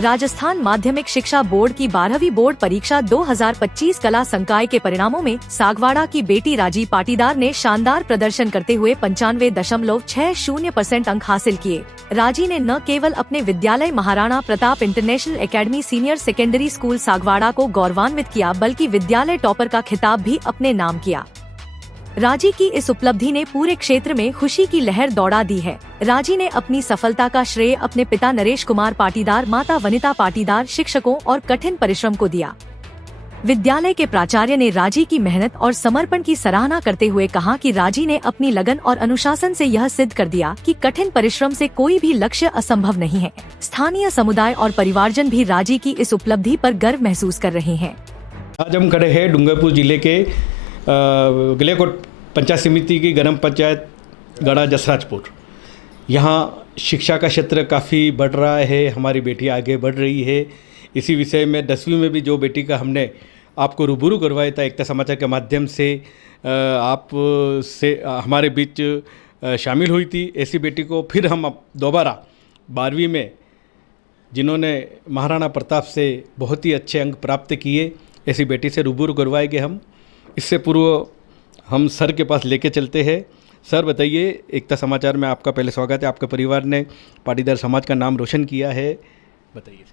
राजस्थान माध्यमिक शिक्षा बोर्ड की 12वीं बोर्ड परीक्षा 2025 कला संकाय के परिणामों में सागवाड़ा की बेटी राजी पाटीदार ने शानदार प्रदर्शन करते हुए 95.60% अंक हासिल किए। राजी ने न केवल अपने विद्यालय Maharana Pratap international academy senior secondary school Sagwara को गौरवान्वित किया, बल्कि विद्यालय टॉपर का खिताब भी अपने नाम किया। राजी की इस उपलब्धि ने पूरे क्षेत्र में खुशी की लहर दौड़ा दी है। राजी ने अपनी सफलता का श्रेय अपने पिता नरेश कुमार पाटीदार, माता वनिता पाटीदार, शिक्षकों और कठिन परिश्रम को दिया। विद्यालय के प्राचार्य ने राजी की मेहनत और समर्पण की सराहना करते हुए कहा कि राजी ने अपनी लगन और अनुशासन से यह सिद्ध कर दिया कि कठिन परिश्रम से कोई भी लक्ष्य असंभव नहीं है। स्थानीय समुदाय और परिवारजन भी राजी की इस उपलब्धि पर गर्व महसूस कर रहे हैं। आज हम खड़े हैं डूंगरपुर जिले के गलेकोट पंचायत समिति की ग्राम पंचायत गड़ा जसराजपुर। यहाँ शिक्षा का क्षेत्र काफ़ी बढ़ रहा है, हमारी बेटी आगे बढ़ रही है। इसी विषय में 10वीं में भी जो बेटी का हमने आपको रूबरू करवाया था एकता समाचार के माध्यम से, आप से हमारे बीच शामिल हुई थी। ऐसी बेटी को फिर हम दोबारा 12वीं में जिन्होंने महाराणा प्रताप से बहुत ही अच्छे अंक प्राप्त किए, ऐसी बेटी से रूबरू करवाएंगे हम। इससे पूर्व हम सर के पास लेके चलते हैं। सर बताइए, एकता समाचार में आपका पहले स्वागत है। आपके परिवार ने पाटीदार समाज का नाम रोशन किया है, बताइए।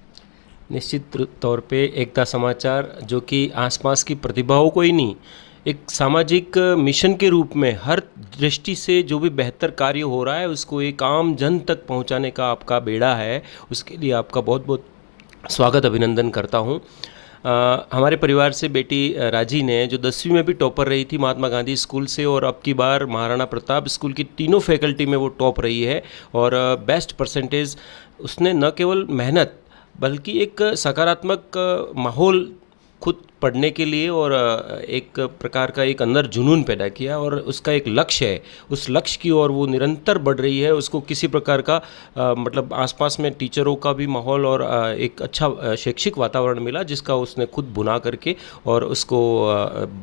निश्चित तौर पे एकता समाचार जो कि आसपास की प्रतिभाओं को ही नहीं, एक सामाजिक मिशन के रूप में हर दृष्टि से जो भी बेहतर कार्य हो रहा है उसको एक आम जन तक पहुंचाने का आपका बेड़ा है। उसके लिए आपका बहुत बहुत स्वागत, अभिनंदन करता हूं। हमारे परिवार से बेटी राजी ने जो 10वीं में भी टॉपर रही थी महात्मा गांधी स्कूल से, और अब की बार महाराणा प्रताप स्कूल की तीनों फैकल्टी में वो टॉप रही है और बेस्ट परसेंटेज उसने न केवल मेहनत बल्कि एक सकारात्मक माहौल खुद पढ़ने के लिए और एक प्रकार का एक अंदर जुनून पैदा किया और उसका एक लक्ष्य है, उस लक्ष्य की ओर वो निरंतर बढ़ रही है। उसको किसी प्रकार का मतलब आसपास में टीचरों का भी माहौल और एक अच्छा शैक्षिक वातावरण मिला जिसका उसने खुद बुना करके और उसको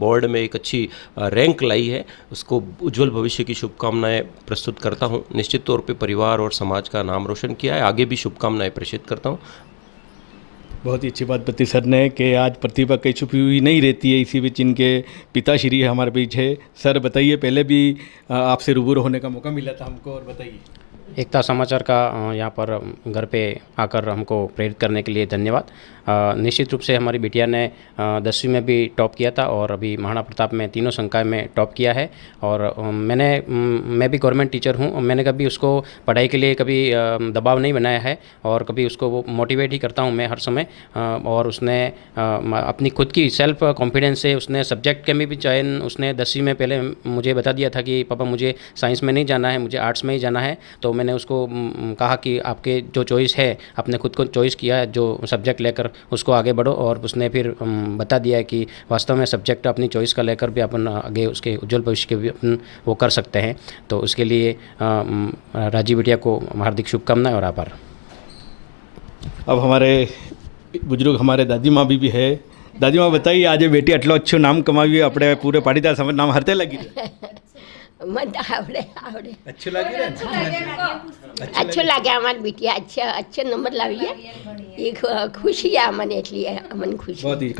बोर्ड में एक अच्छी रैंक लाई है। उसको उज्जवल भविष्य की शुभकामनाएं प्रस्तुत करता हूँ। निश्चित तौर पर परिवार और समाज का नाम रोशन किया है, आगे भी शुभकामनाएं प्रेषित करता हूँ। बहुत ही अच्छी बात बताई सर ने कि आज प्रतिभा कहीं छुपी हुई नहीं रहती है। इसी बीच इनके पिताश्री हमारे बीच है। सर बताइए, पहले भी आपसे रूबरू होने का मौका मिला था हमको, और बताइए। एकता समाचार का यहाँ पर घर पे आकर हमको प्रेरित करने के लिए धन्यवाद। निश्चित रूप से हमारी बिटिया ने 10वीं में भी टॉप किया था और अभी महाराणा प्रताप में तीनों संकाय में टॉप किया है। और मैं भी गवर्नमेंट टीचर हूँ। मैंने कभी उसको पढ़ाई के लिए कभी दबाव नहीं बनाया है और कभी उसको वो मोटिवेट ही करता हूँ मैं हर समय। और उसने अपनी खुद की सेल्फ कॉन्फिडेंस से उसने सब्जेक्ट के में भी चयन उसने 10वीं में पहले मुझे बता दिया था कि पापा मुझे साइंस में नहीं जाना है, मुझे आर्ट्स में ही जाना है। तो मैंने उसको कहा कि आपके जो चॉइस है, आपने खुद को चॉइस किया है जो सब्जेक्ट लेकर उसको आगे बढ़ो। और उसने फिर बता दिया है कि वास्तव में सब्जेक्ट अपनी चॉइस का लेकर भी अपन आगे उसके उज्जवल भविष्य के भी अपन वो कर सकते हैं। तो उसके लिए राजी बिटिया को हार्दिक शुभकामनाएं और आभार। अब हमारे बुजुर्ग हमारे दादी माँ भी है। दादी माँ बताइए, आज बेटी आटलो अच्छो नाम कमावी अपने पूरे पाटीदार समाज नाम हरते लगी मन आवड़े अच्छो लगे अच्छो लागे हमारी बिटिया अच्छे नंबर लावी है। एक खुशी है मन, इसलिए मन खुशी। बहुत ही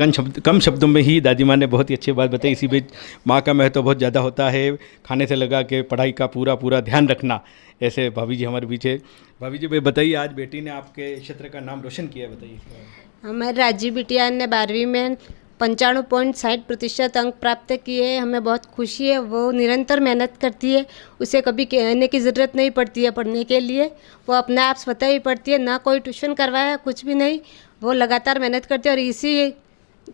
कम शब्दों में ही दादी माँ ने बहुत ही अच्छी बात बताई। इसी बीच माँ का महत्व बहुत ज़्यादा होता है, खाने से लगा के पढ़ाई का पूरा ध्यान रखना। ऐसे भाभी जी हमारे पीछे। भाभी जी बताइए, आज बेटी ने आपके क्षेत्र का नाम रोशन किया, बताइए। हमारी राजी बिटिया ने 12वीं में 95.60% अंक प्राप्त किए। हमें बहुत खुशी है। वो निरंतर मेहनत करती है, उसे कभी कहने की ज़रूरत नहीं पड़ती है पढ़ने के लिए। वो अपने आप स्वतः ही पढ़ती है, ना कोई ट्यूशन करवाया, कुछ भी नहीं। वो लगातार मेहनत करती है और इसी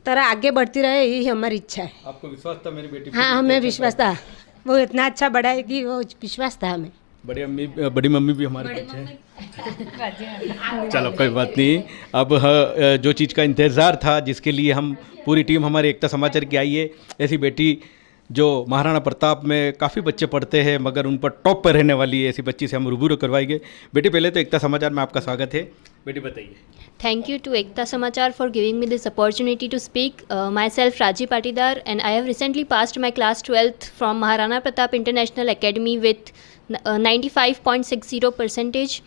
तरह आगे बढ़ती रहे, यही हमारी इच्छा है। आपको विश्वास था मेरी बेटी? हाँ, हमें विश्वास था। वो इतना अच्छा बढ़ाएगी, वो विश्वास था हमें। बड़ी मम्मी भी हमारे पीछे है। चलो कोई बात नहीं। अब जो चीज़ का इंतज़ार था, जिसके लिए हम पूरी टीम हमारी एकता समाचार की आई है, ऐसी बेटी जो महाराणा प्रताप में काफ़ी बच्चे पढ़ते हैं मगर उन पर टॉप पर रहने वाली है, ऐसी बच्ची से हम रूबरू करवाएंगे। बेटी पहले तो एकता समाचार में आपका स्वागत है। बेटी बताइए। Thank you to Ekta Samachar for giving me this opportunity to speak. Myself Raji Patidar, and I have recently passed my class 12th from Maharana Pratap International Academy with 95.60%.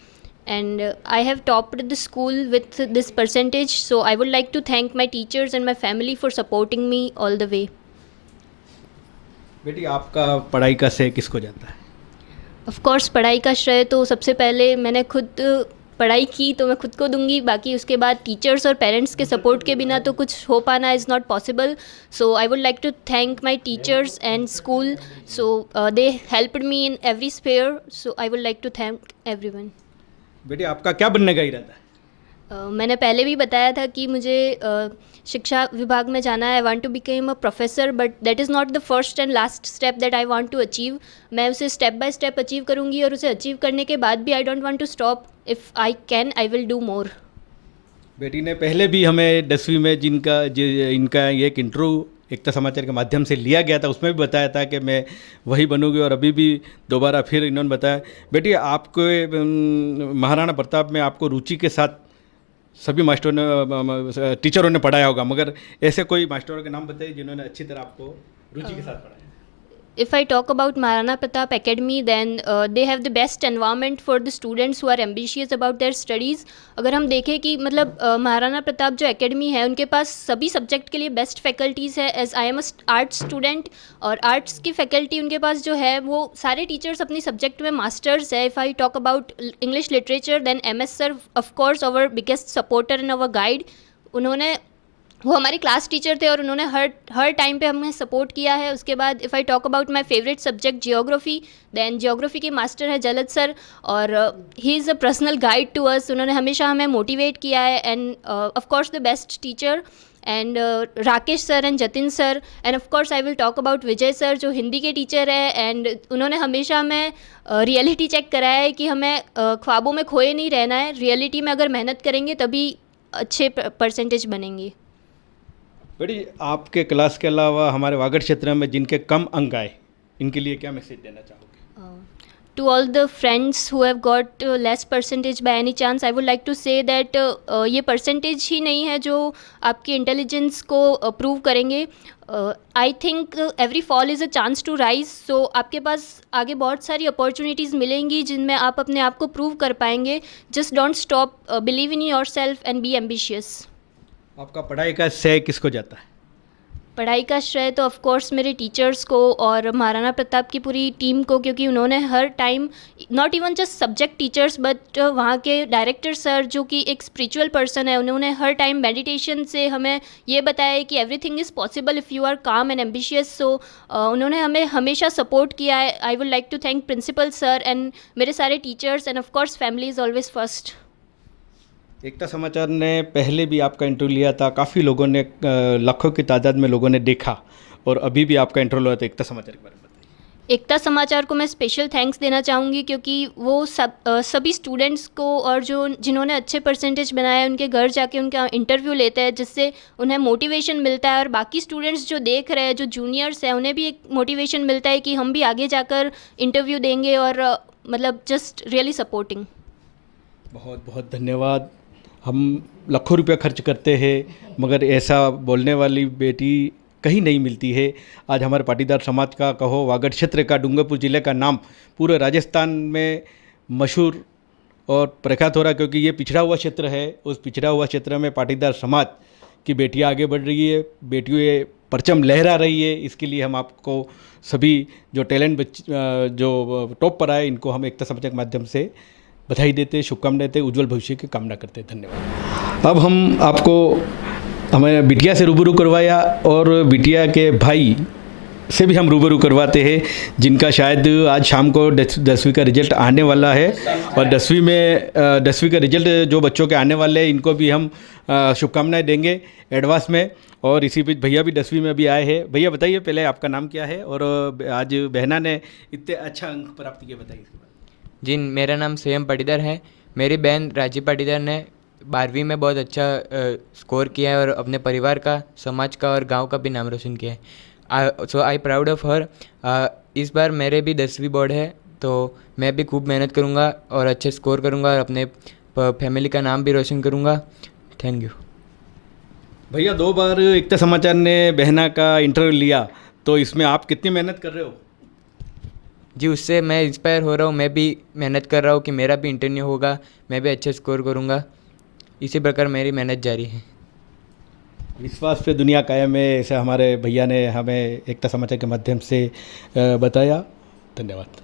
and I have topped the school with this percentage. So I would like to thank my teachers and my family for supporting me all the way. बेटी आपका पढ़ाई का श्रेय किसको जाता है? Of course पढ़ाई का श्रेय तो सबसे पहले मैंने खुद पढ़ाई की तो मैं खुद को दूंगी, बाकी उसके बाद टीचर्स और पेरेंट्स के सपोर्ट के बिना तो कुछ हो पाना is not possible. So I would like to thank my teachers and school. So they helped me in every sphere. So I would like to thank everyone. बेटी आपका क्या बनने का इरादा है? मैंने पहले भी बताया था कि मुझे शिक्षा विभाग में जाना है. I want to become a professor, but that is not the first and last step that I want to achieve. मैं उसे स्टेप बाय स्टेप अचीव करूँगी और उसे अचीव करने के बाद भी I don't want to stop. If I can I will do more. बेटी ने पहले भी हमें 10वीं में इनका एक इंटरव्यू एकता समाचार के माध्यम से लिया गया था, उसमें भी बताया था कि मैं वही बनूंगी, और अभी भी दोबारा फिर इन्होंने बताया. बेटी आपको महाराणा प्रताप में आपको रुचि के साथ सभी मास्टरों ने टीचरों ने पढ़ाया होगा, मगर ऐसे कोई मास्टरों के नाम बताइए जिन्होंने अच्छी तरह आपको रुचि के साथ पढ़ाया. If I talk about Maharana Pratap Academy, then they have the best environment for the students who are ambitious about their studies. अगर हम देखें कि मतलब महाराणा प्रताप जो एकेडमी है उनके पास सभी सब्जेक्ट के लिए बेस्ट फैकल्टीज़ है. As I am a arts student, और आर्ट्स की फैकल्टी उनके पास जो है वो सारे टीचर्स अपनी सब्जेक्ट में मास्टर्स है. If I talk about English literature, then MS sir of course our biggest supporter and our guide. वो हमारे क्लास टीचर थे और उन्होंने हर टाइम पे हमें सपोर्ट किया है. उसके बाद if I talk about my favourite subject geography, then geography के मास्टर है जलद सर, और he is a personal guide to us. उन्होंने हमेशा हमें मोटिवेट किया है. And of course the best teacher and Rakesh sir and Jatin sir, and of course I will talk about Vijay sir जो हिंदी के टीचर है. एंड उन्होंने हमेशा हमें रियलिटी चेक कराया है कि हमें ख्वाबों में खोए नहीं रहना है. रियलिटी में अगर मेहनत करेंगे तभी अच्छे परसेंटेज बनेंगे. बेटी आपके क्लास के अलावा हमारे वागड़ क्षेत्र में जिनके कम अंक आए, इनके लिए क्या मैसेज देना चाहोगे? To all the friends who have got less percentage by any chance, I would like to say that ये परसेंटेज ही नहीं है जो आपकी इंटेलिजेंस को प्रूव करेंगे. I think every fall is a chance to rise. So आपके पास आगे बहुत सारी अपॉर्चुनिटीज़ मिलेंगी जिनमें आप अपने आप को प्रूव कर पाएंगे. Just don't stop, believe in your self and be ambitious. आपका पढ़ाई का श्रेय किसको जाता है? पढ़ाई का श्रेय तो ऑफ कोर्स मेरे टीचर्स को और महाराणा प्रताप की पूरी टीम को, क्योंकि उन्होंने हर time not even just subject teachers but वहाँ के डायरेक्टर सर जो कि एक स्पिरिचुअल पर्सन है, उन्होंने हर टाइम मेडिटेशन से हमें ये बताया है कि everything is possible if you are calm and ambitious. So उन्होंने हमें हमेशा सपोर्ट किया है. I would like to thank principal sir and मेरे सारे teachers, and of course family is always first. Ekta Samachar ने पहले भी आपका इंटरव्यू लिया था, काफ़ी लोगों ने, लाखों की तादाद में लोगों ने देखा, और अभी भी आपका इंटरव्यू लिया था. एकता समाचार के बारे में बताइए. एकता समाचार को मैं स्पेशल थैंक्स देना चाहूँगी क्योंकि वो सभी स्टूडेंट्स को और जिन्होंने अच्छे परसेंटेज बनाए उनके घर जाके उनका इंटरव्यू लेते हैं, जिससे उन्हें मोटिवेशन मिलता है. और बाकी स्टूडेंट्स जो देख रहे हैं, जो जूनियर्स हैं, उन्हें भी एक मोटिवेशन मिलता है कि हम भी आगे जाकर इंटरव्यू देंगे. और मतलब जस्ट रियली सपोर्टिंग. बहुत बहुत धन्यवाद. हम लाखों रुपया खर्च करते हैं मगर ऐसा बोलने वाली बेटी कहीं नहीं मिलती है. आज हमारे पाटीदार समाज का, कहो वागड़ क्षेत्र का, डूंगरपुर ज़िले का नाम पूरे राजस्थान में मशहूर और प्रख्यात हो रहा है, क्योंकि ये पिछड़ा हुआ क्षेत्र है. उस पिछड़ा हुआ क्षेत्र में पाटीदार समाज की बेटियां आगे बढ़ रही है, बेटियों ये परचम लहरा रही है. इसके लिए हम आपको सभी जो टैलेंट जो टॉप पर आए, इनको हम एकता समाचार के माध्यम से बधाई देते, शुभकामनाएं देते, उज्जवल भविष्य की कामना करते. धन्यवाद. अब हम आपको हमें बिटिया से रूबरू करवाया, और बिटिया के भाई से भी हम रूबरू करवाते हैं, जिनका शायद आज शाम को 10वीं का रिजल्ट आने वाला है. और 10वीं का रिजल्ट जो बच्चों के आने वाले हैं, इनको भी हम शुभकामनाएं देंगे एडवांस में. और इसी बीच भैया भी 10वीं में अभी आए हैं. भैया बताइए पहले आपका नाम क्या है, और आज बहना ने इतने अच्छा अंक प्राप्त किए, बताइए. जी, मेरा नाम सयम पाटीदार है. मेरी बहन राजी पाटीदार ने 12वीं में बहुत अच्छा स्कोर किया है और अपने परिवार का, समाज का और गांव का भी नाम रोशन किया है. सो आई प्राउड ऑफ हर. इस बार मेरे भी 10वीं बोर्ड है, तो मैं भी खूब मेहनत करूंगा और अच्छे स्कोर करूंगा और अपने फैमिली का नाम भी रोशन करूंगा. Thank you. भैया 2 बार एकता समाचार ने बहना का इंटरव्यू लिया, तो इसमें आप कितनी मेहनत कर रहे हो? जी उससे मैं इंस्पायर हो रहा हूँ, मैं भी मेहनत कर रहा हूँ कि मेरा भी इंटरव्यू होगा, मैं भी अच्छे स्कोर करूँगा। इसी प्रकार मेरी मेहनत जारी है। विश्वास पे दुनिया कायम है, ऐसा हमारे भैया ने हमें एकता समाचार के माध्यम से बताया। धन्यवाद।